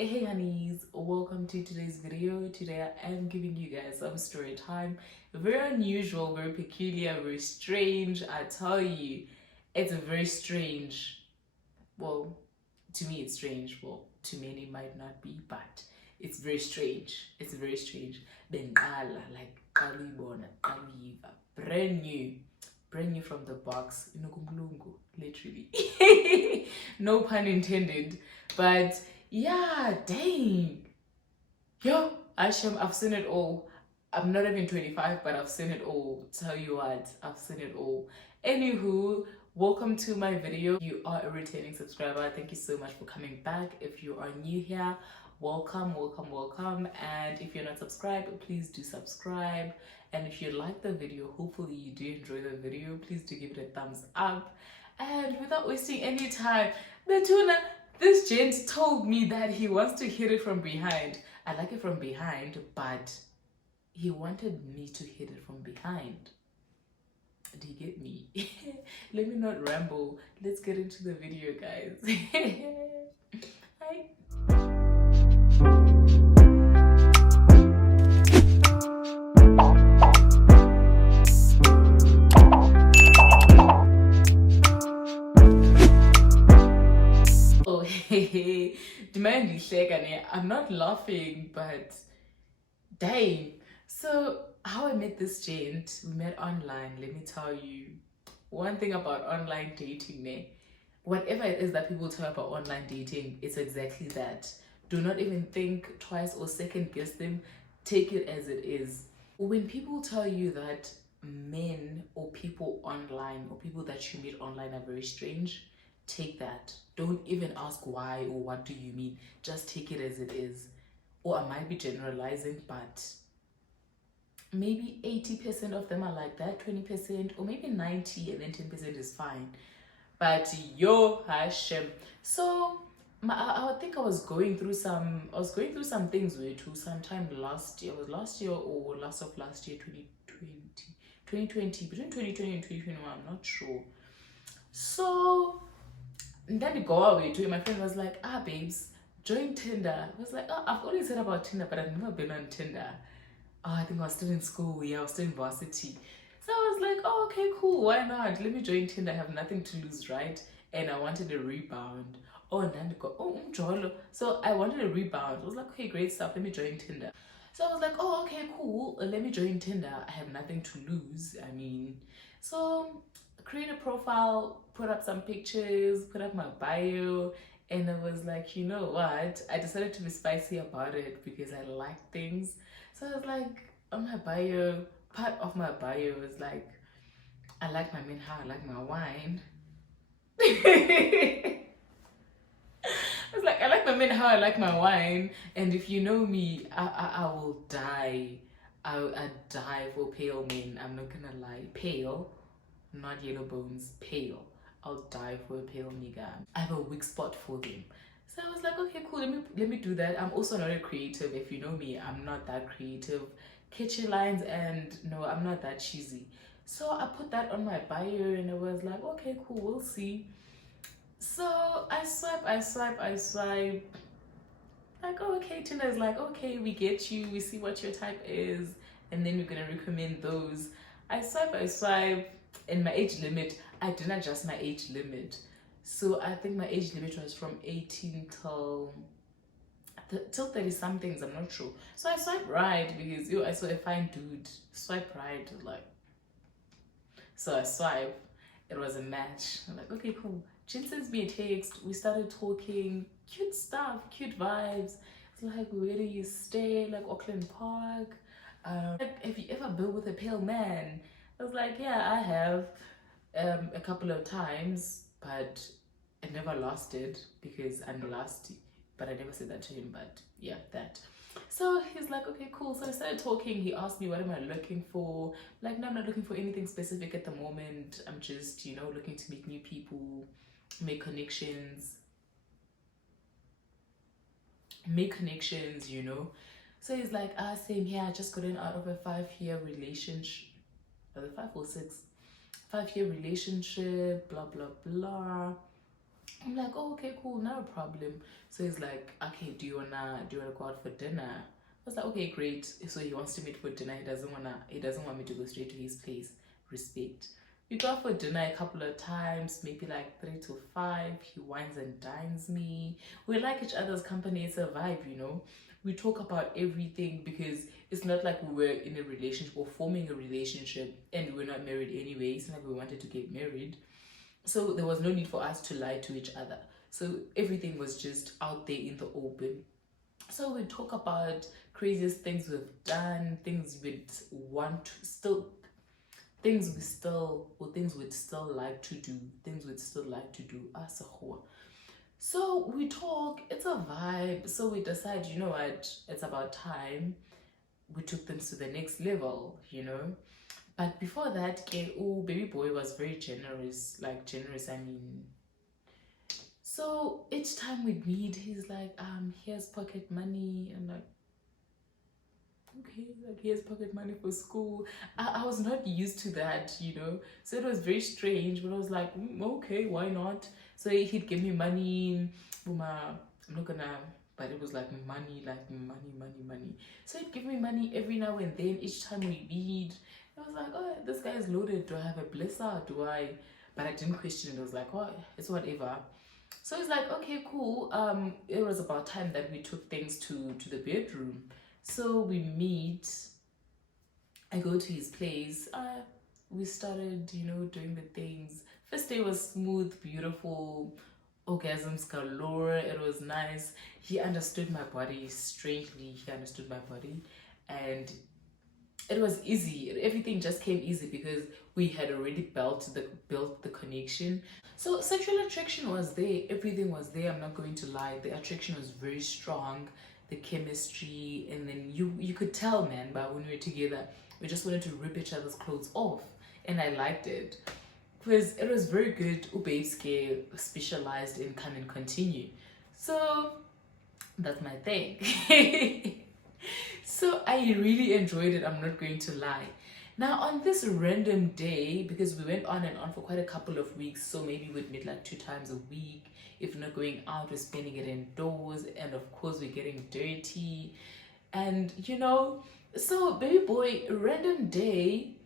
Hey honeys, welcome to today's video. Today I am giving you guys some story time. Very unusual, very peculiar, very strange. I tell you, it's a very strange. Well, to me it's strange. Well, to many it might not be, but it's very strange. It's very strange. Bengala, like Kalibona, Kaliva, brand new from the box. Literally. No pun intended. But yeah, dang. Yo, Asham, I've seen it all. I'm not even 25, but I've seen it all. Tell you what, I've seen it all. Anywho, welcome to my video. You are a returning subscriber. Thank you so much for coming back. If you are new here, welcome. And if you're not subscribed, please do subscribe. And if you like the video, hopefully you do enjoy the video, please do give it a thumbs up. And without wasting any time, Betuna, this gent told me that he wants to hit it from behind. I like it from behind, but he wanted me to hit it from behind. Do you get me? Let me not ramble. Let's get into the video, guys. Hi. Oh, hey, I'm not laughing, but dang. So how I met this gent, we met online. Let me tell you one thing about online dating, ne? Whatever it is that people tell about online dating, it's exactly that. Do not even think twice or second guess them. Take it as it is. When people tell you that men or people online or people that you meet online are very strange, take that. Don't even ask why or what do you mean. Just take it as it is. Or I might be generalizing, but maybe 80% of them are like that, 20%, or maybe 90, and then 10% is fine. But yo, Hashem. So I think I was going through some things way too sometime last year. It was last year or last of last year, 2020, between 2020 and 2021, I'm not sure. So then we go away too. My friend was like, babes, join Tinder. I was like, oh, I've always heard about Tinder, but I've never been on Tinder. Oh, I think I was still in school. Yeah, I was still in varsity. So I was like, oh, okay, cool. Why not? Let me join Tinder. I have nothing to lose, right? And I wanted a rebound. Oh, and then go, oh, Jolo. So I wanted a rebound. I was like, okay, great stuff. Let me join Tinder. So I was like, oh, okay, cool. Let me join Tinder. I have nothing to lose. I mean, so create a profile, put up some pictures, put up my bio. And I was like, you know what? I decided to be spicy about it because I like things. So I was like, on my bio, part of my bio is like, I like my men how I like my wine. I was like, I like my men how I like my wine. And if you know me, I will die. I die for pale men. I'm not gonna lie. Pale, not yellow bones, pale. I'll die for a pale nigga. I have a weak spot for them. So I was like, okay, cool, let me do that. I'm also not a creative. If you know me, I'm not that creative. Catchy lines, and no, I'm not that cheesy. So I put that on my bio and it was like, okay, cool, we'll see. So I swipe. Like, oh, okay, Tinder's like, okay, we get you, we see what your type is, and then we're gonna recommend those. I swipe, and my age limit, I didn't adjust my age limit. So I think my age limit was from 18 till 30 somethings, I'm not sure. So I swipe right because I saw a fine dude. Swipe right, like. So I swipe, it was a match. I'm like, okay, cool. Jen sends me a text, we started talking, cute stuff, cute vibes. It's like, where do you stay? Like Auckland Park. Like, have you ever been with a pale man? I was like, yeah, I have a couple of times, but it never lasted because I'm lasty. But I never said that to him, but yeah, that. So he's like, okay, cool. So I started talking. He asked me, what am I looking for? Like, no, I'm not looking for anything specific at the moment. I'm just, looking to meet new people, make connections, So he's like, same here. I just gotten out of a 5-year relationship. Was it 5 or 6? 5-year relationship, blah, blah, blah. I'm like, oh, okay, cool, not a problem. So he's like, okay, do you wanna go out for dinner? I was like, okay, great. So he wants to meet for dinner. He doesn't want me to go straight to his place. Respect. We go out for dinner a couple of times, maybe like 3 to 5. He wines and dines me. We like each other's company. It's a vibe. We talk about everything because it's not like we were in a relationship or forming a relationship and we're not married anyway. It's not like we wanted to get married. So there was no need for us to lie to each other. So everything was just out there in the open. So we talk about craziest things we've done, things we'd want to still, things we still, or things we'd still like to do, things we'd still like to do as a whole. So we talk, it's a vibe. So we decide, you know what, it's about time we took things to the next level. But before that, oh, baby boy was very generous. Like generous, I mean. So each time we meet, he's like, here's pocket money. I'm like, okay, like here's pocket money for school. I was not used to that. So it was very strange, but I was like, okay, why not? So he'd give me money. I'm not gonna, but it was like money, money. So he'd give me money every now and then. Each time we meet, I was like, oh, this guy is loaded. Do I have a blesser? Do I? But I didn't question it. I was like, oh, it's whatever. So he's like, okay, cool. It was about time that we took things to the bedroom. So we meet. I go to his place. We started, doing the things. First day was smooth, beautiful, orgasms galore. It was nice. He understood my body. Strangely, he understood my body, and it was easy. Everything just came easy because we had already built the connection. So sexual attraction was there. Everything was there. I'm not going to lie. The attraction was very strong. The chemistry, and then you could tell, man. But when we were together, we just wanted to rip each other's clothes off, and I liked it because it was very good. Ubeivske specialized in come and continue. So that's my thing. So I really enjoyed it, I'm not going to lie. Now on this random day, because we went on and on for quite a couple of weeks, so maybe we'd meet like 2 times a week. If not going out, we're spending it indoors, and of course we're getting dirty. And so baby boy, random day,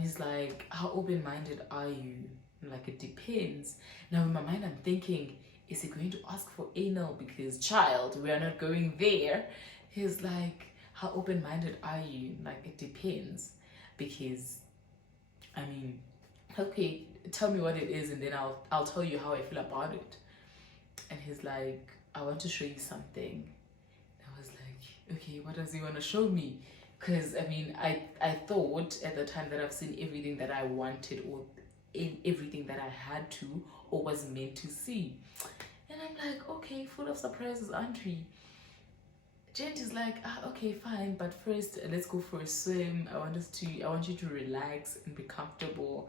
he's like, how open-minded are you? I'm like, it depends. Now in my mind I'm thinking, is he going to ask for anal? Because child, we are not going there. He's like, how open-minded are you? Like, it depends. Because, I mean, okay, tell me what it is and then I'll tell you how I feel about it. And he's like, I want to show you something. I was like, okay, what does he want to show me? Because, I mean, I thought at the time that I've seen everything that I wanted, or everything that I had to or was meant to see. And I'm like, okay, full of surprises, auntie. Gent is like, okay, fine, but first let's go for a swim. I want you to relax and be comfortable.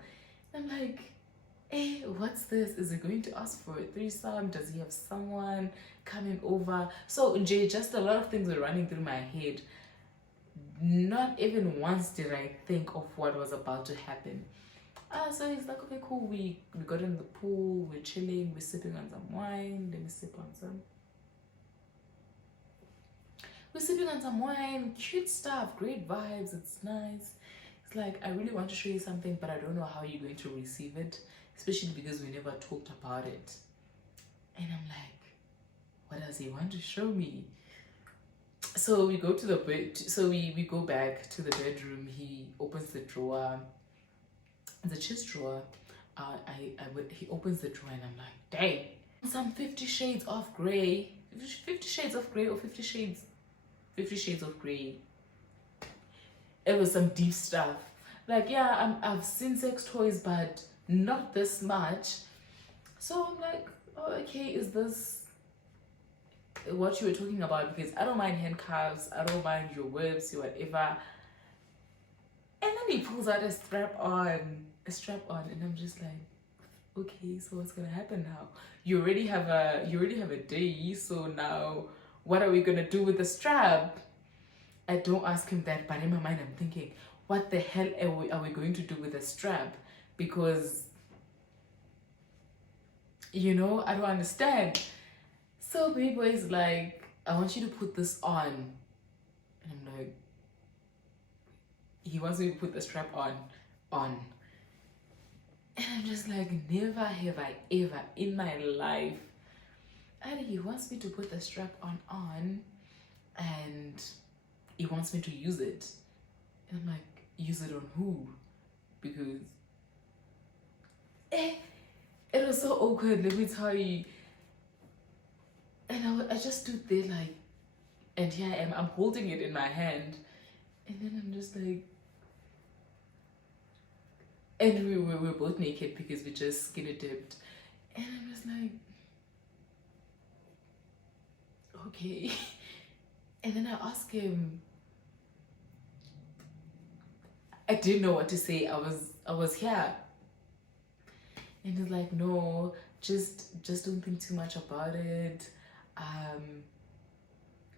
I'm like, hey, what's this? Is he going to ask for a threesome? Does he have someone coming over? So just a lot of things were running through my head. Not even once did I think of what was about to happen. So he's like, okay, cool. We got in the pool, we're chilling, we're sipping on some wine. Let me sip on some. We're sipping on some wine, cute stuff, great vibes, it's nice. It's like, I really want to show you something, but I don't know how you're going to receive it, especially because we never talked about it. And I'm like, what does he want to show me? So we go to the bed, so we go back to the bedroom. He opens the drawer, the chest drawer. He opens the drawer and I'm like, dang, some 50 Shades of Grey. 50 Shades of Grey or 50 Shades of Grey. It was some deep stuff. Like, yeah, I've seen sex toys, but not this much. So I'm like, oh, okay, is this what you were talking about? Because I don't mind handcuffs, I don't mind your whips, your whatever. And then he pulls out a strap on, and I'm just like, okay, so what's gonna happen now? You already have a day, so now what are we gonna do with the strap? I don't ask him that, but in my mind I'm thinking, what the hell are we going to do with the strap? Because You know, I don't understand. So baby boy is like, I want you to put this on. And I'm like, he wants me to put the strap on. And I'm just like, never have I ever in my life. And he wants me to put the strap on, and he wants me to use it. And I'm like, use it on who? Because it was so awkward, let me tell you. And I just stood there like, and here I am, I'm holding it in my hand. And then I'm just like, and we were both naked because we just skinny dipped. And I'm just like, okay. And then I asked him, I didn't know what to say. I was here. And he's like, no, just don't think too much about it.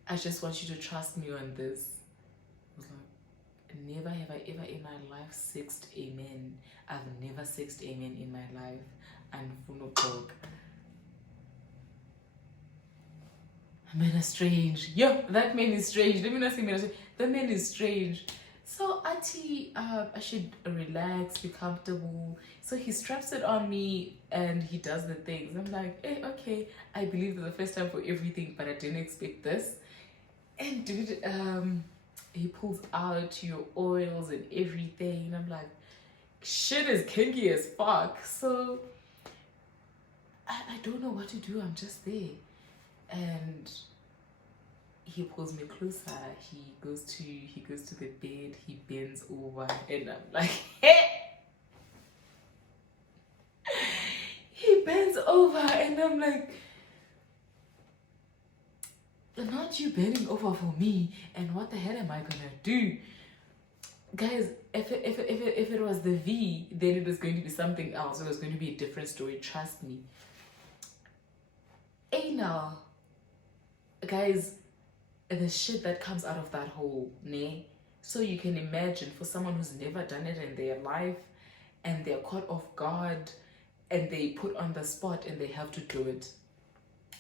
I just want you to trust me on this. I was like, never have I ever in my life sexed a man. I've never sexed a man in my life. And full of dog. Man is strange. Yo, that man is strange. Let me not say man is strange. The man is strange. So Ati, I should relax, be comfortable. So he straps it on me and he does the things. I'm like, hey, okay, I believe it's the first time for everything, but I didn't expect this. And dude, he pulls out your oils and everything. And I'm like, shit is kinky as fuck. So I don't know what to do. I'm just there. And he pulls me closer. He goes to the bed. He bends over, and I'm like, hey! He bends over, and I'm like, not you bending over for me. And what the hell am I gonna do, guys? If it was the V, then it was going to be something else. It was going to be a different story. Trust me. Anal, guys, the shit that comes out of that hole, ne? So you can imagine, for someone who's never done it in their life, and they're caught off guard, and they put on the spot, and they have to do it.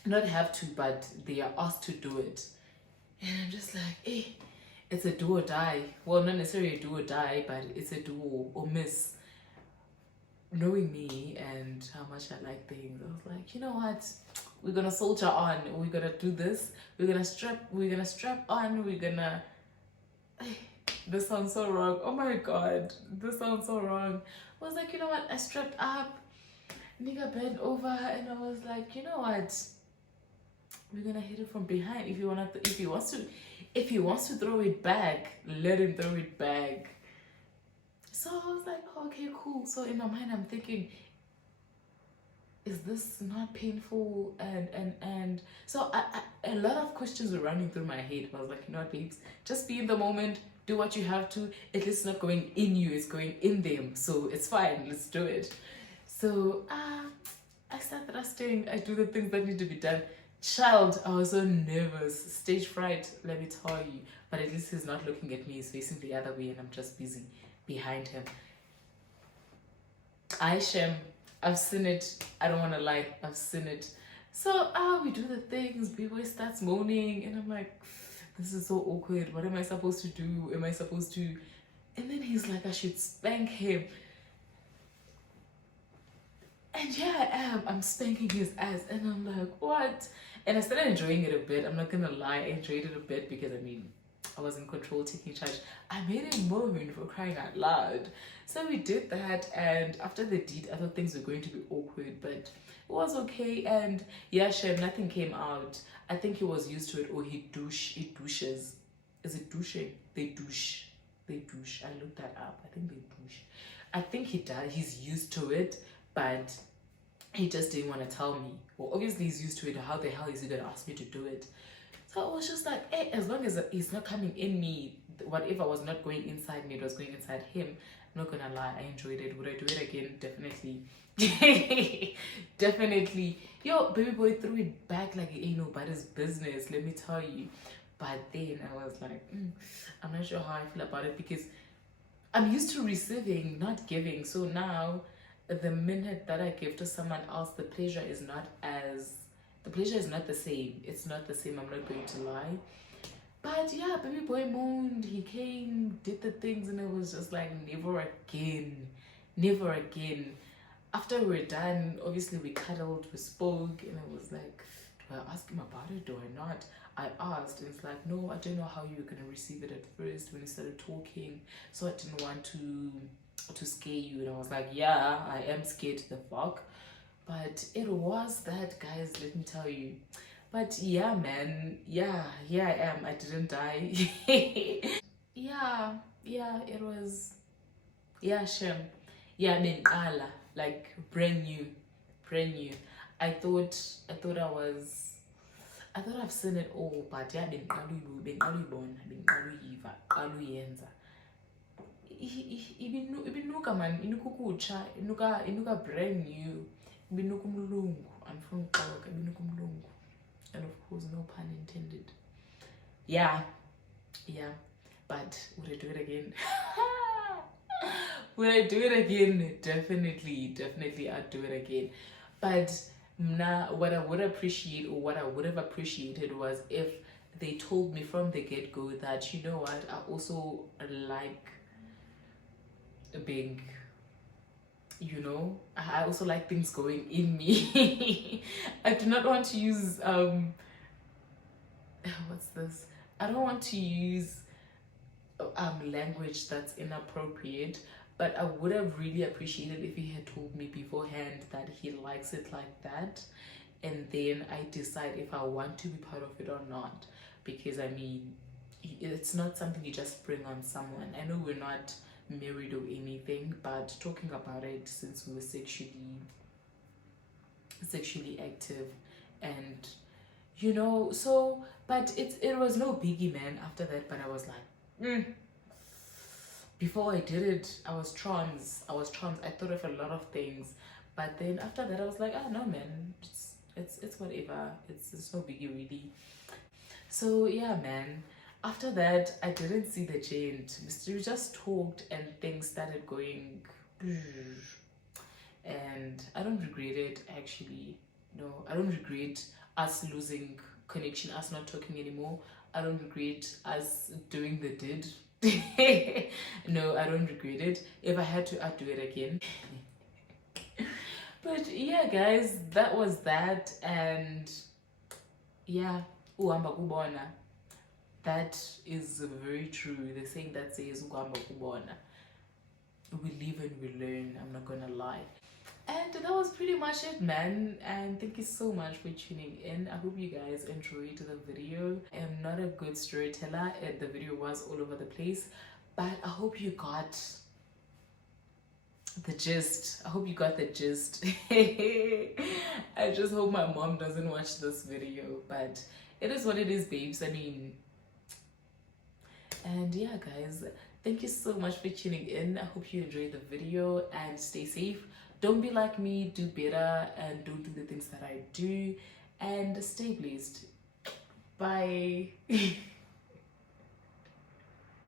Not have to, but they are asked to do it. And I'm just like, hey, it's a do or die. Well, not necessarily a do or die, but it's a do or miss. Knowing me and how much I like things, I was like, you know what? We're gonna soldier on. We're gonna do this. We're gonna strap on. We're gonna. This sounds so wrong. Oh my god, this sounds so wrong. I was like, you know what? I strapped up. Nigga bent over, and I was like, you know what? We're gonna hit it from behind. If he wants to throw it back, let him throw it back. So I was like, oh, okay, cool. So in my mind, I'm thinking, is this not painful? And so a lot of questions were running through my head. I was like, you know what, babes, just be in the moment, do what you have to. At least it's not going in you, it's going in them. So it's fine, let's do it. So I start thrusting, I do the things that need to be done. Child, I was so nervous, stage fright, let me tell you. But at least he's not looking at me, he's facing the other way, and I'm just busy behind him. I've seen it. I don't want to lie, I've seen it. So we do the things, B-boy starts moaning, and I'm like, this is so awkward. What am I supposed to do? Am I supposed to? And then he's like, I should spank him. And here I am, I'm spanking his ass, and I'm like, what? And I started enjoying it a bit. I'm not gonna lie, I enjoyed it a bit because I was in control, taking charge. I made a moment, for crying out loud. So we did that, and after the deed, I thought things were going to be awkward, but it was okay. And yeah, sure, nothing came out. I think he was used to it, or he douches. Is it douching? They douche. I looked that up. I think they douche. I think he does. He's used to it, but he just didn't want to tell me. Well, obviously he's used to it. How the hell is he gonna ask me to do it? So I was just like, hey, as long as it's not coming in me, whatever was not going inside me, it was going inside him. I'm not gonna lie, I enjoyed it. Would I do it again? Definitely. Definitely. Yo, baby boy threw it back like it ain't nobody's business, let me tell you. But then I was like, I'm not sure how I feel about it, because I'm used to receiving, not giving. So now the minute that I give to someone else, the pleasure is not the same. It's not the same, I'm not going to lie. But yeah, baby boy moaned, he came, did the things, and it was just like, never again. Never again. After we were done, obviously we cuddled, we spoke, and it was like, do I ask him about it? Do I not? I asked, and it's like, no, I don't know how you were gonna receive it at first when we started talking, so I didn't want to scare you. And I was like, yeah, I am scared the fuck, but it was that, guys. Let me tell you. But yeah, man, yeah, here I am. I didn't die. Yeah, it was, yeah, sure. Yeah, Nenkala, like brand new, brand new. I thought I thought I've seen it all, but yeah, bengiqala uyiva, qala uyenza. Ibinuka man, inuka ukutsha, inuka brand new, ibinuka umlungu. Andifuna ukuxoka, ibinuka umlungu. And of course, no pun intended. Yeah, yeah. But would I do it again? Would I do it again? Definitely I'd do it again. But what I would appreciate, or what I would have appreciated, was if they told me from the get-go that, you know what, I also like being, I also like things going in me. I do not want to use what's this? I don't want to use language that's inappropriate, but I would have really appreciated if he had told me beforehand that he likes it like that, and then I decide if I want to be part of it or not. Because I mean, it's not something you just bring on someone. I know we're not married or anything, but talking about it since we were sexually active, and so, but it was no biggie, man, after that. But I was like, before I did it, I was trans. I thought of a lot of things, but then after that I was like, oh no, man, it's whatever. It's no biggie, really. So yeah, man, after that I didn't see the change. We just talked and things started going, and I don't regret it, actually. No, I don't regret us losing connection, us not talking anymore. I don't regret us doing the did. No, I don't regret it. If I had to, I'd do it again. But yeah, guys, that was that. And yeah, uhamba kubona. That is very true. The saying that says uhamba kubona. We live and we learn, I'm not gonna lie. And that was pretty much it, man. And thank you so much for tuning in. I hope you guys enjoyed the video. I am not a good storyteller, and the video was all over the place, but I hope you got the gist. I hope you got the gist. I just hope my mom doesn't watch this video, but it is what it is, babes. I mean, and yeah, guys, thank you so much for tuning in. I hope you enjoyed the video, and stay safe. Don't be like me, do better, and don't do the things that I do, and stay blessed. Bye.